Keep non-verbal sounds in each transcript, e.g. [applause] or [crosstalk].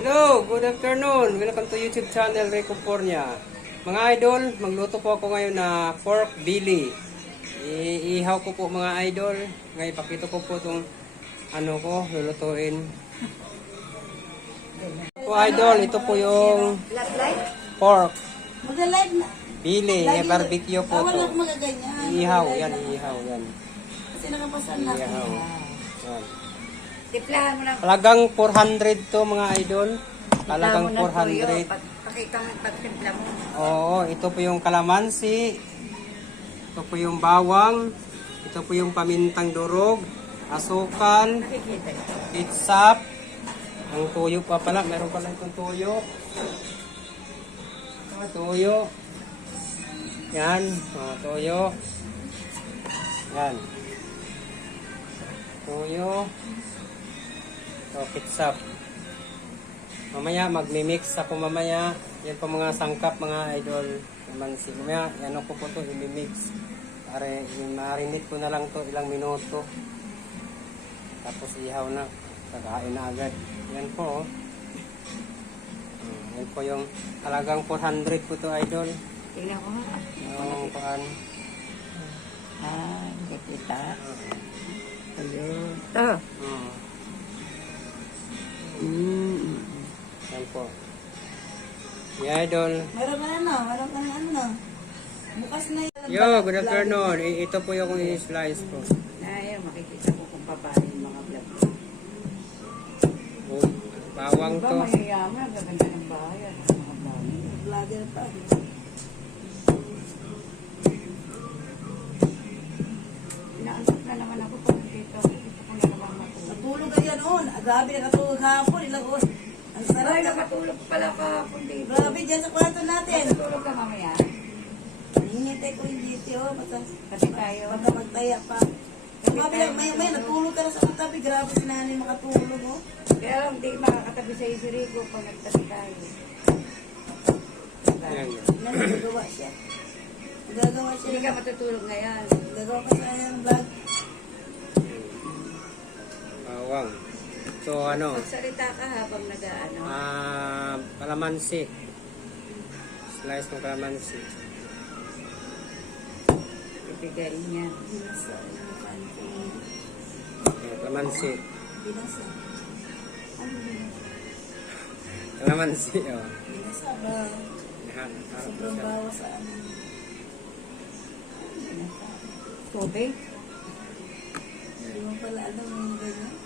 Hello, good afternoon. Welcome to YouTube channel Rico Pornia. Mga idol, magluto po ako ngayon na pork belly. Iihaw ko po mga idol. Ngayon ipakita ko po itong ano ko, lulutuin. Po idol, ito po yung pork belly. Eh, barbecue po Bawal to. lang magaganyan. Iihaw, yan, iihaw, yan. Kasi nakapasan natin. Iihaw. Yan. Tiplahan mo ng Talagang 400 to mga idol. Talagang tiplahan mo ng toyo. 400. Pat- Pakita mo yung pagtimpla mo. Oo, ito po yung kalamansi. Ito po yung bawang. Ito po yung pamintang durog. Nakikita. Pitsap. Ang tuyo pa pala. Meron pala itong tuyo. Tuyo. Yan. Oh, tuyo. Yan. Tuyo. Ito, pitsap. Mamaya, magmi-mix ako mamaya. Yan po mga sangkap, mga idol. Mansi. Mamaya, yan ako po ito, i-mix. Para marinate ko na lang to ilang minuto. Tapos ihaw na. Kakain na agad. Yan po. oh. Hmm, Yan po yung talagang 400 po to idol. Tingnan ko nga. Yung paan. Ah, nakikita. Uh, Ayun. Ito. hmm. Mm. Yan po. Yeah, idol. Meron ka na ano? Meron ka na ano? Bukas na yun. Yo, good afternoon. I- Ito po yung i-slice ko. Ayun, makikita ko kung paano yung mga vlog. Oh, bawang Diba to. mayayaman? Gaganda ng bahay. at Mga vlog. Vlogger pa. Inaantok na naman ako pag dito. Dito ko na naman matulog. Natulog ka yan noon. Ah, Grabe nakatulog hapon. Ilang oras. Ang sarap. Ay, nakatulog pala kahapon dito. Grabe dyan sa kwarto natin. Natulog ka mamaya. Hinintay ko yung dito. Oh, basta Kasi tayo. baka magtaya pa. Grabe lang. May, may natulog ka na sa tabi. Grabe si nanay makatulog. Oh. Kaya lang, di makakatabi sa si Rico pag nagtabi tayo. Nagagawa siya. Nagagawa siya. Hindi ka matutulog ngayon. Nagagawa pa sa vlog. Bawang. So, ano? Magsalita ka habang nag-ano. Ah, kalamansi. Slice ng kalamansi. Ibigay niya. Binasa. Yan, kalamansi. Binasa. Ano binasa? Kalamansi, oh. Binasa ba? Sobrang bawas sa ano. Tubig. Hindi mo pala alam yung ganyan.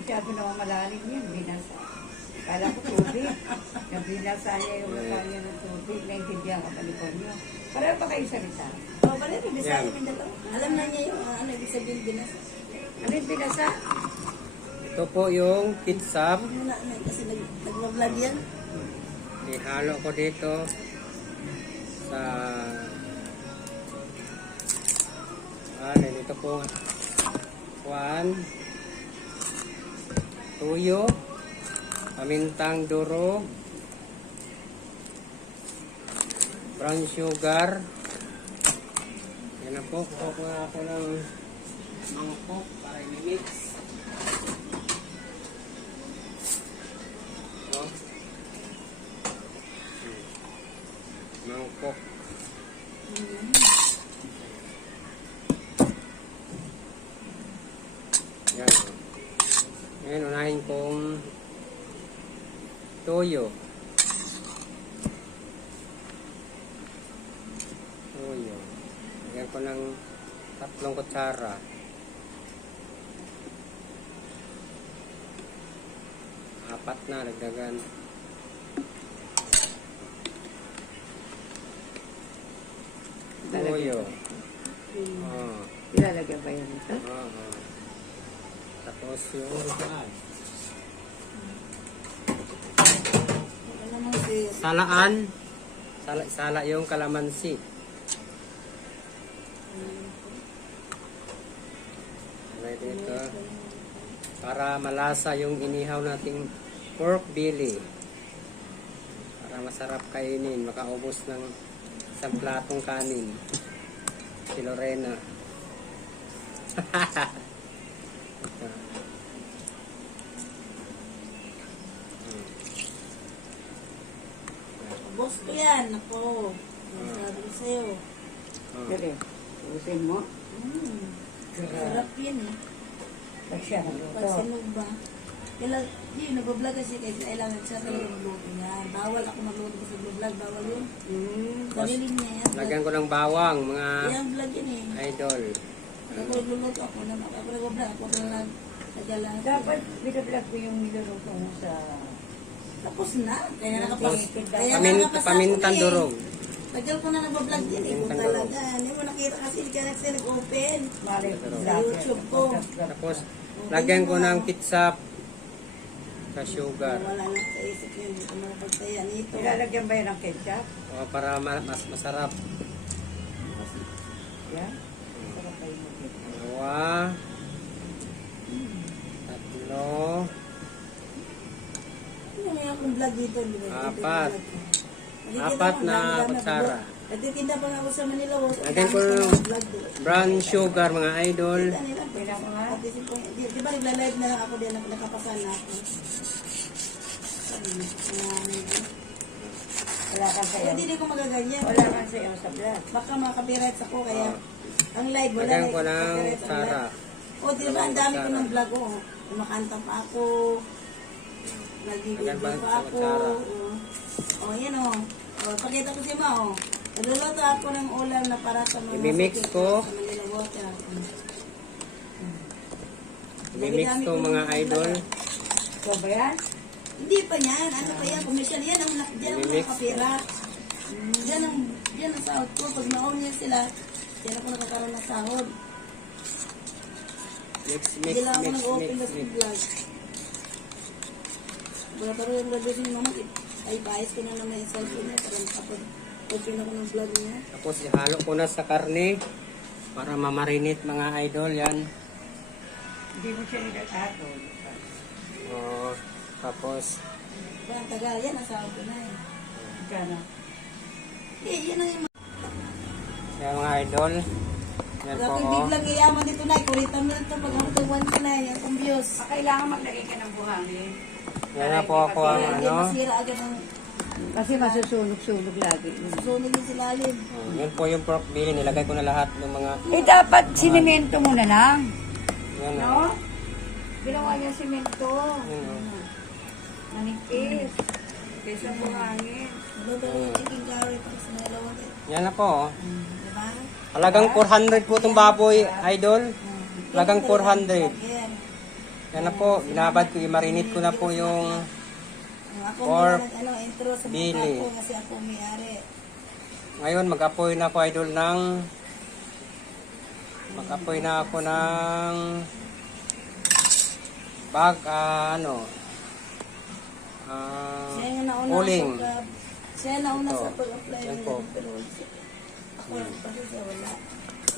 Masyado naman malalim yun. Binasa. Kala ko tubig. [laughs] Yung binasa niya yung mukha niya ng tubig. Naintindihan ka pa ni Ponyo. Pareho pa kayo salita. Oh, pala rin, Bisaya Yan. din dalawa. Alam na niya yung ano, ibig sabihin binasa. Ano yung binasa? Ito po yung. Huwag mo na, ano, kasi nag, nag-vlog yan. Ihalo ko dito sa ah, dito po one tuyo pamintang duro brown sugar. Yan na po kukuha ako ng mangkok para i-mix. Mangkok yan ngayon unahin kong toyo toyo lagyan ko ng tatlong kutsara apat na dagdagan toyo oh, Ilalagyan ba yun ito? Oo. Tapos yung saan? Ano naman si... Salaan. Sala, sala yung kalamansi. Lagay dito. Para malasa yung inihaw nating pork belly. Para masarap kainin. Makaubos ng Isang platong kanin. Si Lorena. Boss ko yan, ako. Ang ah. sabi ko sa'yo. Ah. Dali. Usin mo. Mm. Sarap yan eh. Pasya, ano to? Ba? Kailan, di, nag-vlog kasi kaya kailangan siya talaga magluto yan. Bawal ako magluto sa vlog, bawal yun. Hmm. Sarili niya yan. Lagyan ko ng bawang, mga Yan vlog yan eh. idol. Ako nagluluto ako naman. Ako nag-vlog. Ako na lang. Kadyalan. Dapat binablog ko yung niluluto mo sa... Tapos na. Kaya nakapas. Kaya Pamin, nakapasa ako pamintang na eh. durog. Tagal ko na nag-vlog yan eh. Kung talaga. Hindi mo nakita kasi hindi ka nag-open. Mali, Sa YouTube ko. Tapos, lagyan ko ng ketchup sa sugar. Wala na sa isip yun. Hindi ko makapagtaya nito. Ilalagyan ba yun ng ketchup? O, para ma- mas masarap. Yan. Sarap kayo mag-ketchup. Dalawa. Tatlo. Ano na akong vlog dito? di ba? Apat. Apat na dami-dami ako kutsara. Nagtitinda pa nga ako sa Manila. was- Lagyan ko dami ng vlog doon. Brown sugar, mga idol. Kita nila, nga? Di di ba nagla-live na lang ako din, nak- nakapasan na ako. Wala kang sayaw. Hindi di ko magaganyan. Wala kang sayaw sa vlog. Baka copyrights ako, kaya ang live, wala Lagyan na ko ng sara. O, di ba, ang dami ko ng vlog, oh. Kumakanta pa ako. Ba pa ako. O, oh, yan, oh. O, pakita ko si Ma, oh. Nagluluto ako ng ulam na para sa mga Imimix ko. Sa Manila water. Mimix to mga idol. Ito ba yan? Hindi pa yan. Ano pa yan? Commercial. Yan ang, yan ang Imimix. mga kapira. Yan ang, yan ang sahod ko. Pag na-own niya sila, yan ako nakakaroon ng sahod. Mix, mix, Hindi lang ako mix, nag-open mix, na mix. vlog. Wala pa rin graduation ni mama. Ay, paayos ko na naman yung cellphone niya. Para makapag-open ako ng vlog niya. Tapos ihalo ko na sa karne para mamarinate mga idol yan. Hindi mo siya nilatato. O, tapos Parang tagal. Yan ang sahod ko na eh. Gana. Eh, yan ang yung yan mga idol. Yan po Grabe, oh. big vlog yaman dito na. Kurita mo na ito. Pag ako tuwan ko na yan. Ang views. Ah, Kailangan maglagay ka ng buhangin. Yan na po ako ang Hindi ano. masira agad ang Kasi masusunog-sunog lagi. sunog yung silalim. Oh, Yan po yung pork belly. Nilagay ko na lahat ng mga Eh, dapat sinimento mo na lang. yan o. No? Ginawa niya simento. Yan, oh. Manipis. Kaysa buhangin. Yung chicken curry para sa mga lawan. Yan na po oh. Diba? Halagang 400 po itong baboy, idol. Halagang 400. Yan. Yan na po. Binabad ko, i-marinate ko na po yung Ako Or may ano, intro sa Bili. mga ko kasi ako may-ari. Ngayon, mag-apoy na ako, idol, ng... Mag-apoy na ako ng... Bag, ah, ano... Ah, Siya yung nauna uling. sa siya yung nauna Ito. sa pag-apply Yan ng po. pero ako siya wala.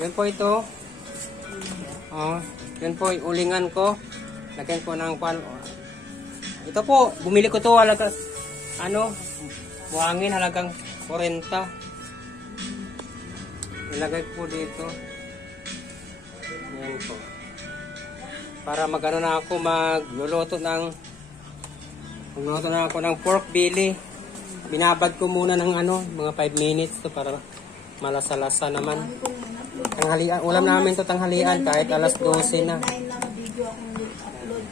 Yun po ito. Oh, yun po, yung ulingan ko. Lagyan ko ng kwan. Ito po, bumili ko to halaga, ano, buhangin halagang 40. Ilagay ko po dito. Yan po. Para magano na ako magluluto ng magluluto na ako ng pork belly. Binabad ko muna ng ano, mga 5 minutes to para malasa-lasa naman. Tanghalian, ulam namin to tanghalian kahit alas 12 na. 209 lang ang video akong upload.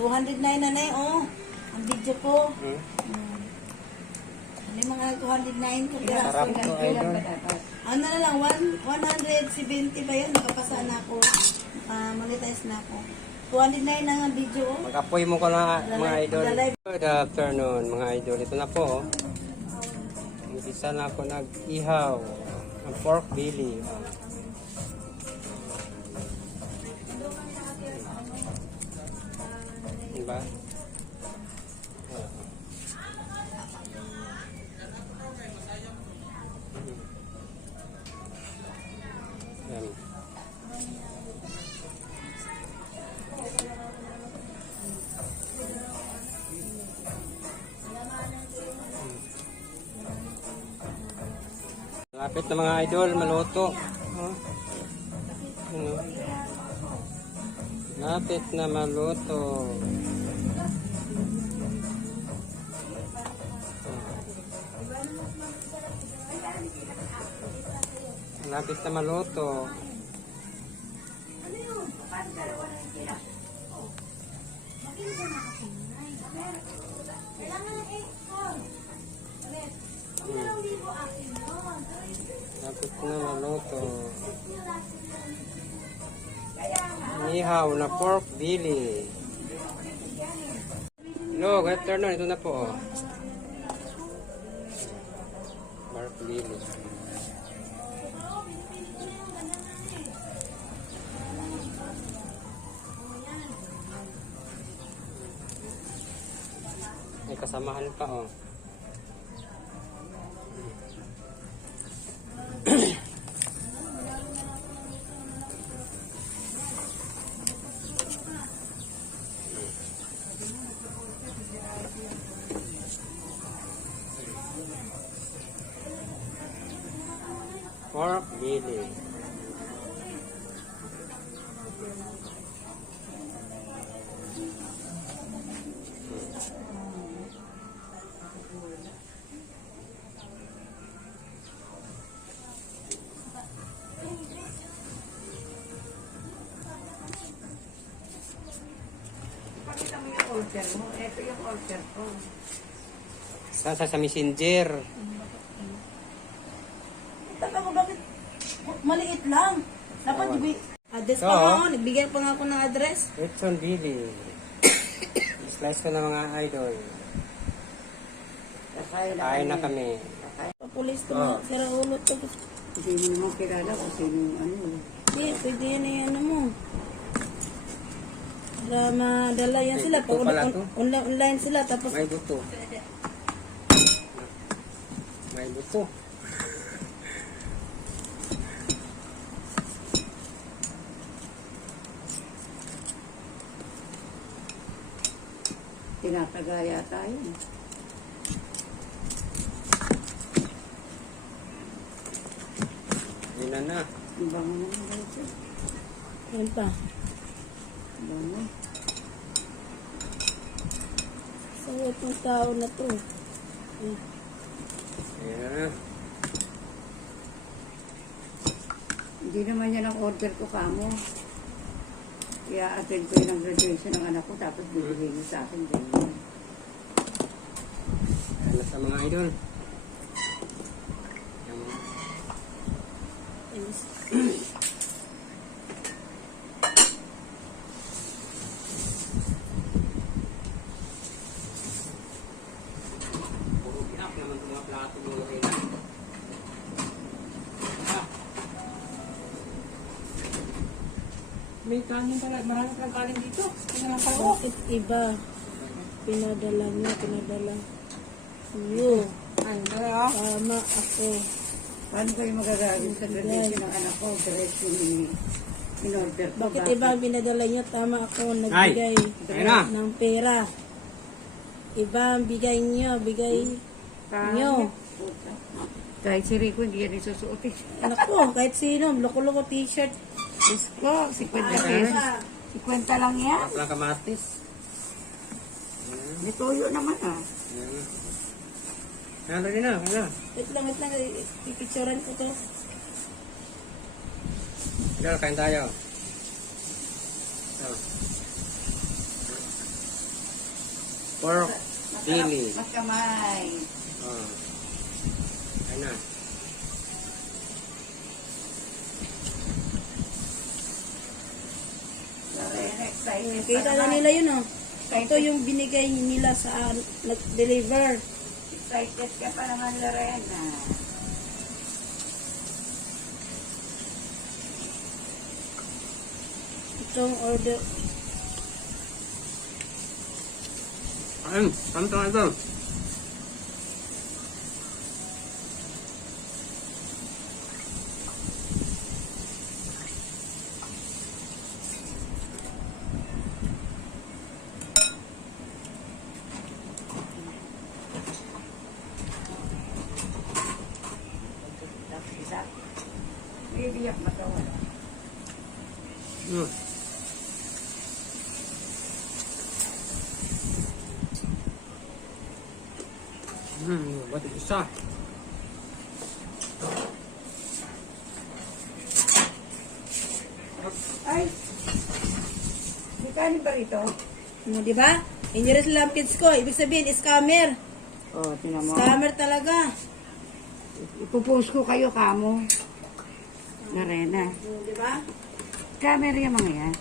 209 na na eh, oh. Ang video ko. Hmm? Hmm. Ano yung mga 209 ko? Sarap to, idol. Ano na lang, one- 170 ba yun? Nakapasa na ako. Ah, monetize na ako. 209 na ang video, oh. Mag-apoy mo ko na mga idol. Good afternoon mga idol. Ito na po. oh. Umpisa na ako nag-ihaw. Ang pork belly. oh. Diba? Lapit na mga idol, maluto. Oh. Ano? Lapit na maluto. Malapit na maluto. Pork belly. Hello, good afternoon. Ito na po. Pork belly. May kasamahan pa oh. Order mo. Ito yung order ko. Sa, sa, sa messenger. Taka mo bakit maliit lang? Dapat Oo. dibi- address pa Oo. nga ako. Nagbigay pa nga ako ng address. Lechon belly. Slice ko na mga idol. Kakain Kain na kami. Papulis to Oo. sira ulo to. Hindi mo naman kilala kung sino yung ano. Hindi, pwede yan eh, ano mo. Para madala yan sila. Ito Pag pala on- to. online, online sila. Tapos May buto. May buto. Tinatagaya tayo. Yun na na. Ang bango naman dito. Yan pa. Ang bango. Sa itong tao na to. Yan. Ayan na. Hindi naman yan ang order ko kamo. Kaya attend ko yun ang graduation ng anak ko tapos bibigay niyo sa akin ganyan. Na sa mga idol. Yung Yes. puro biak naman itong mga plato mo lagay na. Ah. May kanin pala. Marami palang kanin dito. Pala. Bakit iba? Pinadala niya, pinadala. Iyo. Ay, dala. Tama ako. Paano kayo magagamit sa graduation ng anak ko? Diretso ni in order ko. Bakit iba ang pinadala niya? Tama ako. Nagbigay ng pera. Iba ang bigay niyo. Bigay niyo. Kahit si Rico hindi yan isusuotin. Anak ko, kahit sino. Loko-loko t-shirt. Diyos ko, 50 pesos. 50 lang yan. Walang kamatis. May toyo naman ah. Ayan. Ano rin na, ano? Wait lang, wait lang. Ipicturean ko to. Idol, kain tayo. Oh. Pork belly. Mas kamay. Oh. Kain na. Excited Kita pa na nila yun, oh. Ito yung binigay nila sa ah, nag-deliver. Excited ka pa naman, Lorena. Itong order. Ayun, kanto na ito. Good. Hmm, ba't isa? Ay! May kanin ba rito? Ano, di ba? Injuries lang kids ko. Ibig sabihin, scammer. Oh, tinan. Scammer talaga. Ipupost ko kayo, kamo. Na Rena. Mo, di ba? Camera yung mga yan.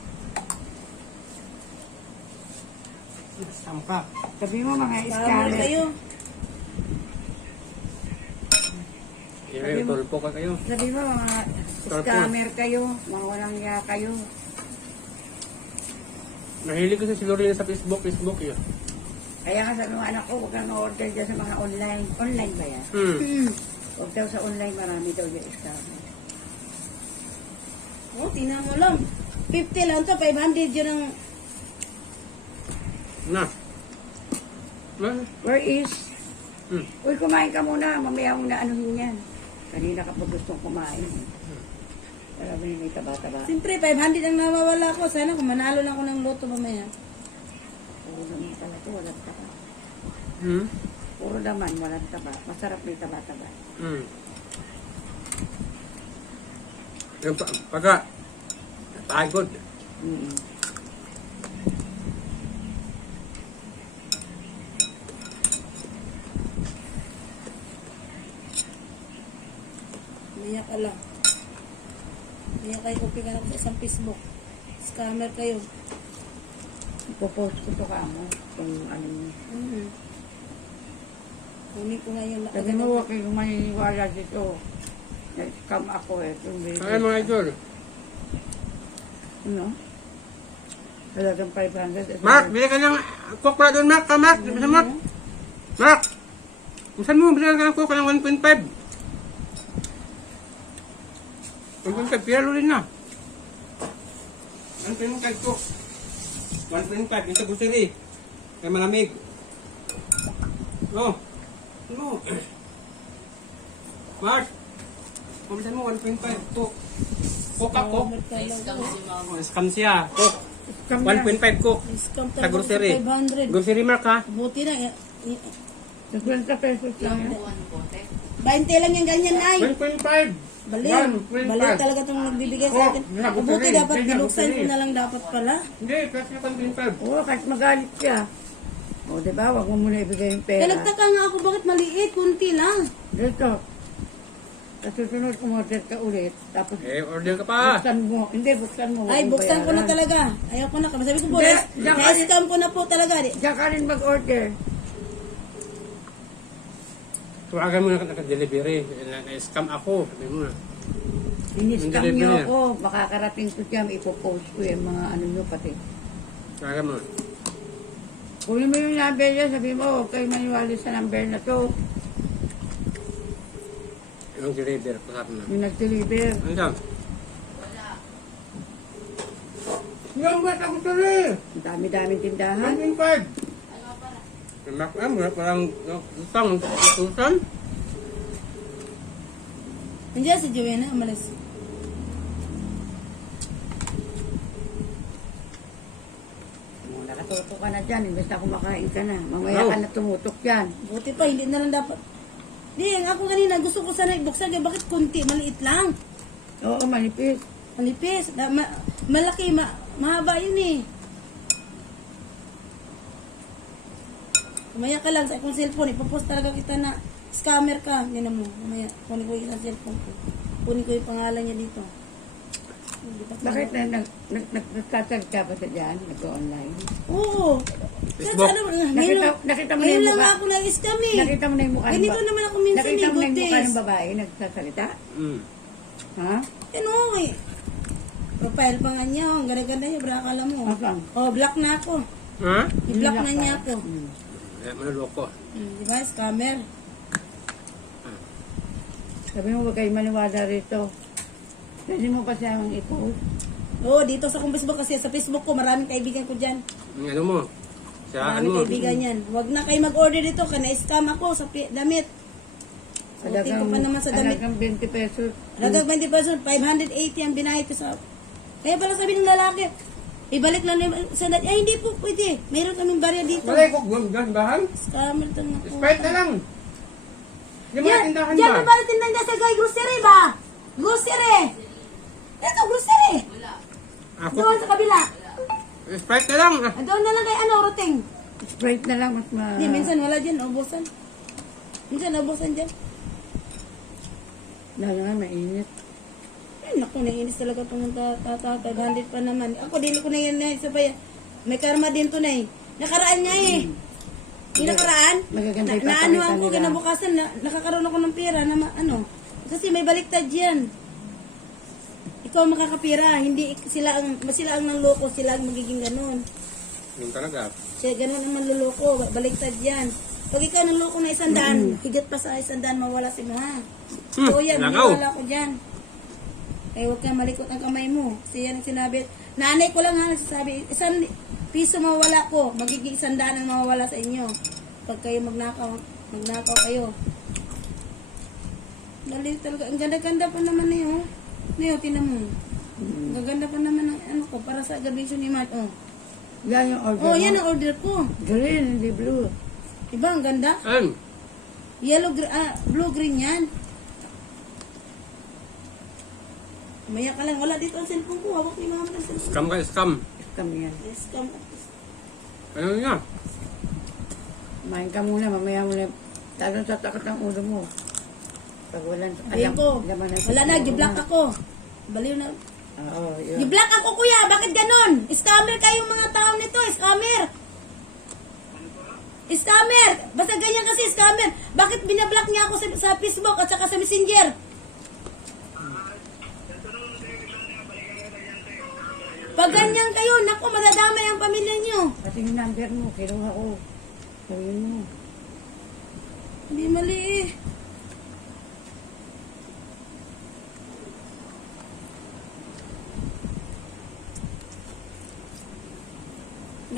Sangkap. Sabi mo mga scammer. kayo. Yung tulpo ka kayo. Sabi mo mga scammer kayo. Mga walang iya kayo. Mahilig ko si Lorena sa Facebook, Facebook yun. Kaya nga sabi mo anak ko, huwag kang order dyan sa mga online. Online ba yan? Hmm. Hmm. [clears throat] Huwag daw sa online, marami daw yung scammer. Oh, tingnan mo lang. 50 lang to, 500 yun ang... Na. Na. Where is? Hmm. Uy, kumain ka muna. Mamaya mo na anuhin yan. Kanina ka pa gustong kumain. Alam mo yung may taba-taba. Siyempre, 500 ang nawawala ko. Sana kung manalo lang ako ng loto mamaya. Puro naman pala ito, walang taba. Hmm. Puro naman, walang taba. Masarap may taba-taba. Hmm. Yung pa, pagka, pagod. Mm Mamaya ka lang. Mamaya kayo kupigan ako sa isang Facebook. Scammer kayo. Ipopost ko to ka mo. Kung ano yun. Mm-hmm. Kunin ko ngayon. Sabi mo, huwag kayong maniniwala dito. Nag-scam ako eh. Ay mga idol. Ano? Talagang 500. Mark, bili ka ng pala doon, Mark. Ka, Mark. Bisa, Mark. Mark. Saan mo, bili ka ng coke ng 1.5. 1.5, piyalo rin na. 1.5 coke. 1.5, yung sa grocery. Kaya malamig. Oh. Ano? Mark. Pamisan mo, 1.5 coke. Coke ako. Oh, scam siya. Coke. Scam na. 1.5 coke. Scam Sa grocery. sa 500. Grocery Mark ha. Buti na. i- i- 50 pesos lang yan. 20 lang yung ganyan, ay. 1.5. Balik. One, twenty Balik five. talaga itong nagbibigay sa akin. naku, Buti sorry. dapat binuksan ko na lang dapat pala. Hindi, plus yung 1.5. Oo, kahit magalit siya. O, di ba? Huwag mo muna ibigay yung pera. nagtaka nga ako bakit maliit, kunti lang. Dito. Sa susunod, umorder ka ulit. Tapos, Eh, order ka pa. buksan mo. Hindi, buksan mo. Ay, buksan ko na talaga. Ayaw ko na. Kasi sabi ko po, Hindi, na- diyan ka- na-scam ko na po talaga. Di- Diyan ka rin mag-order. Tuwagan mo na naka-delivery. Na- Na-scam ako. Sabi mo na. Ini-scam Hindi, niyo hindi. ako. Makakarating ko dyan. Ipopost ko yung mga ano nyo pati. Tuwagan mo. Kunin mo yung number niya. Sabi mo, huwag kayo maniwala sa number na to. Yung deliver ko sabi na. Yung nag-deliver. Ano dyan? Yung ba ako tuloy? Ang dami-daming tindahan. 1.5. Mark, ah, mura parang utang, tutusan. Nandiyan si Joanna, umalis. Nakatutok ka na dyan. Imbes na kumakain ka na. Mamaya ka na tumutok dyan. Buti pa, hindi na lang dapat. Di, ang ako kanina, gusto ko sana ibuksan. Kaya bakit kunti? Maliit lang. Oo, manipis. Manipis. Na, ma, malaki, ma, mahaba yun eh. Kumaya ka lang sa akong cellphone. Ipapost talaga kita na scammer ka. Yan mo. Kumaya, kunin ko yung cellphone ko. Kunin ko yung pangalan niya dito. Pa- Bakit na nag, nag, nag, nagtatag ka ba sa dyan? Nag-online? Oo. Facebook. Ano, ngayon, Nakita- nakita mo na ngayon yung lang mukha? ako na-scam eh. Nakita mo na yung mukha ng Ganito ba- naman ako minsan Nakita eh, mo na yung good mukha ng babae nagsasalita? Mm. Ha? Ano eh. Profile pa nga niya. oh. Ang ganda-ganda niya. Bra, akala mo. Asan? Oh, black na ako. Ha? I-block na niya ako. Hmm. Eh, manloko. Hmm, di ba? Scammer. Sabi mo, huwag kayo maniwala rito. Pwede mo pa siyang i-post. Oo, oh, dito sa akong Facebook kasi sa Facebook ko, maraming kaibigan ko dyan. Yung ano mo? Sa ano Maraming mo? kaibigan yan. Huwag na kayo mag-order dito, ka na-scam ako sa pi- damit. Suotin ko pa naman sa damit. Halagang 20 pesos. Halagang 20 pesos, 580 ang binayad ko sa... Kaya pala sabi ng lalaki, ibalik lang yung sa Ay, hindi po pwede. Mayroon kaming barya dito. Malay ko, gum, bahan. Scammer to na po. Sprite na lang. Yung mga Yan, tindahan yan ba? ba ba tindahan niya sa guy grocery ba? Grocery! Ito, grocery! Ako, Doon sa kabila. Sprite na lang. ah. Doon na lang kay ano, Roteng. Sprite na lang mas ma... Hindi, minsan wala dyan, ubusan. Minsan ubusan dyan. Lalo nga, mainit. Ay, naku, naiinis talaga itong tatataghandit pa naman. Ako, dili ko na yan na isa pa yan. May karma din to na eh. Nakaraan nga eh. Yung nakaraan, Magaganda na, yung naanuan papakita ko nila. kinabukasan, na, nakakaroon ako ng pera na ma- ano. Kasi may baliktad yan. Ikaw makakapira, hindi sila ang sila ang nanloko, sila ang magiging ganun. Yung talaga. Siya ganun ang manluloko, baliktad yan. Pag ikaw nanloko na isang daan, higit pa sa isang daan mawala si mo ha. Hmm, So yan, nakaw. maniwala ko dyan. Kaya huwag kang malikot ang kamay mo. Kasi yan ang sinabi. Nanay ko lang ha, nagsasabi, isang piso mawala ko, magiging isang daan ang mawawala sa inyo. Pag kayo magnakaw, magnakaw kayo. Dali talaga. Ang ganda-ganda pa naman na yun. Leo, tinan mo. Ang gaganda pa naman ng ano ko para sa graduation ni Matt. Oh, Yan yung order oh mo. yan ang order ko. Green, hindi blue. Diba, ang ganda? Ayun. Yellow, gr- ah, blue, green yan. Maya ka lang. Wala dito ang cellphone ko. Hawak ni mama ng cellphone. Scam ka, scam. Kami yan. Yes, come. Ayun nga. Kumain ka muna, mamaya muna. Lalo tatakot ang ulo mo. Pag walang Ayun ko. laman ng Wala na, giblock ako. Baliw na. Oo, yun. Giblock ako, kuya. Bakit ganon? Scammer kayong mga tao nito. Scammer. Scammer. Basta ganyan kasi scammer. Bakit binablock niya ako sa, sa Facebook at saka sa Messenger? Pag ganyan kayo, naku, madadamay ang pamilya niyo. Pati yung number mo, kinuha ko. Sabihin mo. Hindi mali eh.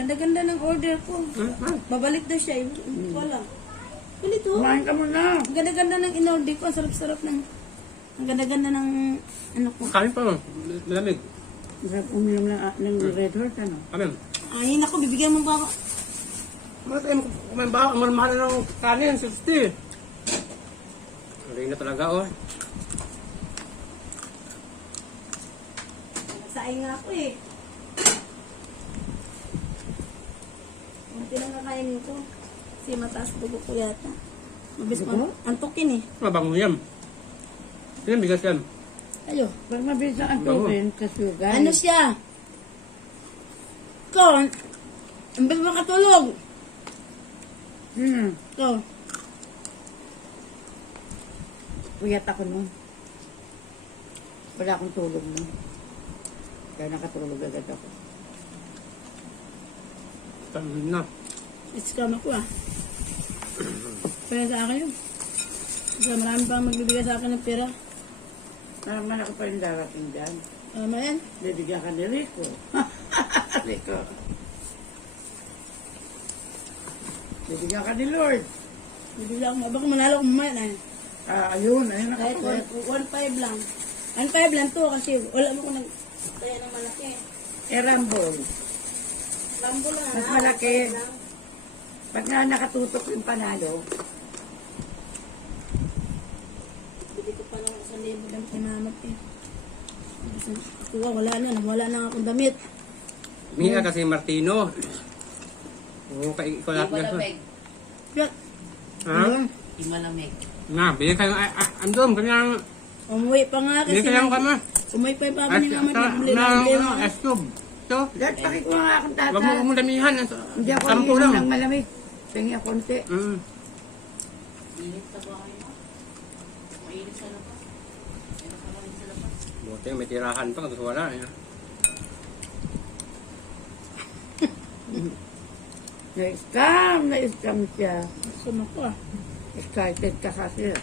Ganda-ganda ng order ko. Hmm, hmm. Babalik daw siya. Wala. Ganito. Kumain ka muna. Ang ganda-ganda ng in-order ko. Ang sarap-sarap ng... Ang ganda-ganda ng... Ano ko. Kain pa mo. Malamig. Masarap uminom ng, ng red horse, ano? Amen. Ay, naku, bibigyan mo ba ako? Bakit tayo kumain ba? Ang mahal ng kanin, 60. Ring na talaga, oh. Nagsaing nga ako eh. Kakainin ko. Kasi mataas dugo ko yata. Mabis ko. Antokin eh. Mabango yan. Yan, bigas yan. Ayo. Pag mabilis ang antukin, kasugan. Ano siya? Ko, ang bilis makatulog. Hmm. Ko, Puyat ako nun. Wala akong tulog nun. Kaya nakatulog agad ako. Tanong na. scam ako ah. Kaya sa akin yun. Kasi marami pa magbibigay sa akin ng pera. Parang malaki pa yung darating dyan. Tama yan. Bibigyan ka ni Rico. [laughs] Rico. Bibigyan ka ni Lord. Bibigyan ako. Baka manalo ko mamaya na yan. Ah, ayun. Ayun Kahit nakapagod. 1.5 lang. 1.5 lang to kasi wala mo ko nag... Kaya ng malaki. Eh, Rumble. Lambo lang. Mas ah. malaki. Pag nga nakatutok yung panalo, Bili ko pa lang sa libo damit ni mama eh. Ako nga, wala na. Wala na akong damit. Miha kasi Martino. Oo, kay ikaw lahat yan. Kaya, Ha? Na, bili kayo. ay- ay- Andun, kanyang... umuwi pa nga kasi. kayo kama. Umuwi pa yung papa At ni mama. sa... Bibili Na, lang. bibili ano, lang. S-tube. Ito. Dahil pakikuha nga akong tata. Huwag mo mo damihan. Hindi ako lang. ng malamig. Pengi ako konti. Mm. Buti may tirahan pa. Gusto wala. eh. [laughs] Na-scam! Na-scam siya. Suma ko ah. Excited ka kasi.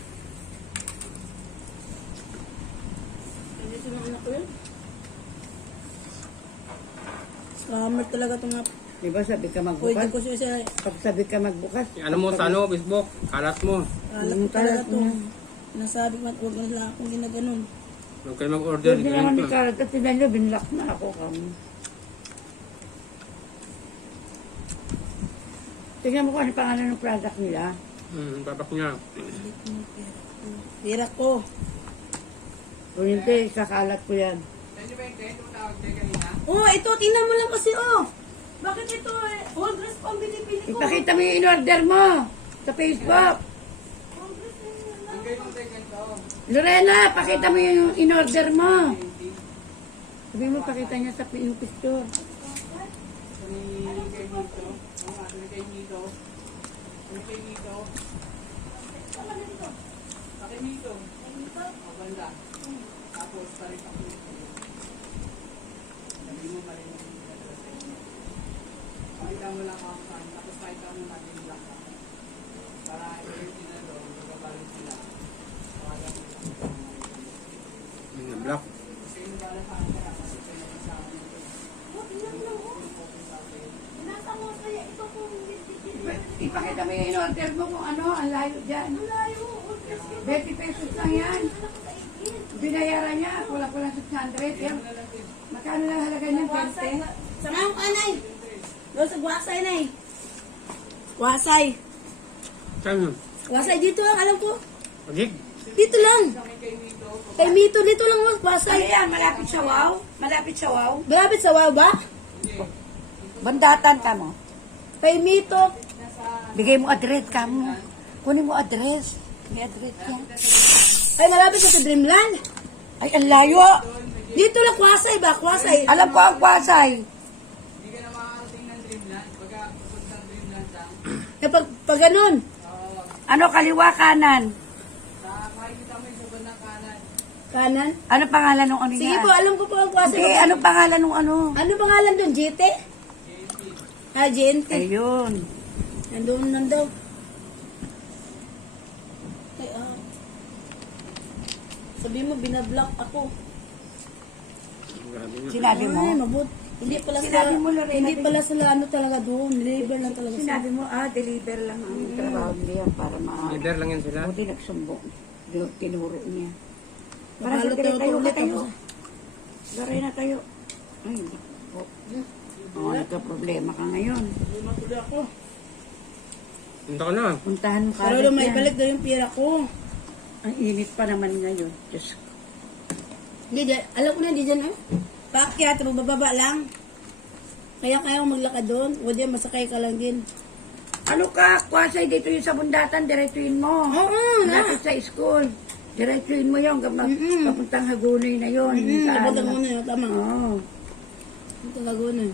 Hindi sa mga anak ko yun. Scammer talaga ito nga. Di ba sabi ka Pwede magbukas? ko siya siya. Pag sabi ka magbukas, Ano mo sa ano, Facebook? Kalat mo. Alam ko talaga ito. Nasabi ko, huwag na lang akong ginaganon. Huwag kayo mag-order. Hindi naman ni Ganito. Carl kasi nalo, binlock na ako kami. Tingnan mo kung ano pangalan ng product nila. Mm, babak niya. Yung pera ko. Kung hindi, kakalat ko yan. Oh, ito, tingnan mo lang kasi, oh. Bakit ito, eh? All dress pa ang binibili ko. Ipakita mo yung in-order mo sa Facebook. Lorena, pakita mo yung in-order mo. Sabi mo, pakita niya sa yung picture. Yung block. Nasa mo kaya ito kung Ipakita mo yung in-order mo kung ano, ang layo dyan. 20 pesos lang yan. Binayaran niya, kulang-kulang 600. Yan. Magkano lang halaga niyan? 20? Sana yung anay. Doon sa Guasay na eh. Guasay. Saan yun? Guasay, dito lang, alam ko. Pagig? Dito lang. Kay Mito, dito lang, oh, Ano Guasay. yan? Malapit sa wow? Malapit sa wow? Malapit sa Wow ba? Bandatan ka mo. Kay Mito. Bigay mo address ka mo. Kunin mo address. May address yan. Ay, malapit sa Dreamland. Ay, ang layo. Dito lang, Guasay ba? Guasay. Alam ko ang kwasay. Eh, pag, ganun. Ano kaliwa kanan? Kanan. Ano pangalan ng ano Sige yan? po, alam ko po ang Guasay. Hindi, ano pangalan ng ano? Ano pangalan doon? JT? Ah, JNT. Ayun. Nandun nan daw. Ay, ah. Sabi mo, binablock ako. Sinabi mo? Ay, mabut. Hindi pala Sinabi sa, mo, Lorena, hindi pala sa ano talaga doon. Deliver lang talaga sa. Sinabi mo, ah, deliver lang ang trabaho niya para ma... Liber lang yan sila. Buti nagsumbong. Di- Tinuro niya. Para sa tayo, tayo tayo ulit tayo. ako. Garay na tayo. Ay, naku. Oo, nagka-problema ka ngayon. Punta ka na. Puntahan mo Pero kagad yan. balik daw yung pira ko. Ang init pa naman ngayon. Diyos ko. Hindi, di, alam ko na, hindi dyan, eh. Paakyat, bababa lang. Kaya kaya maglakad doon. O di, masakay ka lang din. Ano ka? Kwasay dito yung sa bundatan, diretsuin mo. Oo, na. Lapit sa school. Diretsuin mo yung kapag Mm-mm. papuntang Hagunoy na yun. Hmm, Sa napunta ano. mo na yun, tama. Oo. Ito lagunan.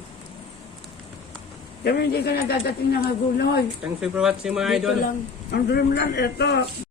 Pero hindi ka na dadating ng Hagunoy. Thanks for watching mga Dito idol. lang. Ang dream lang ito.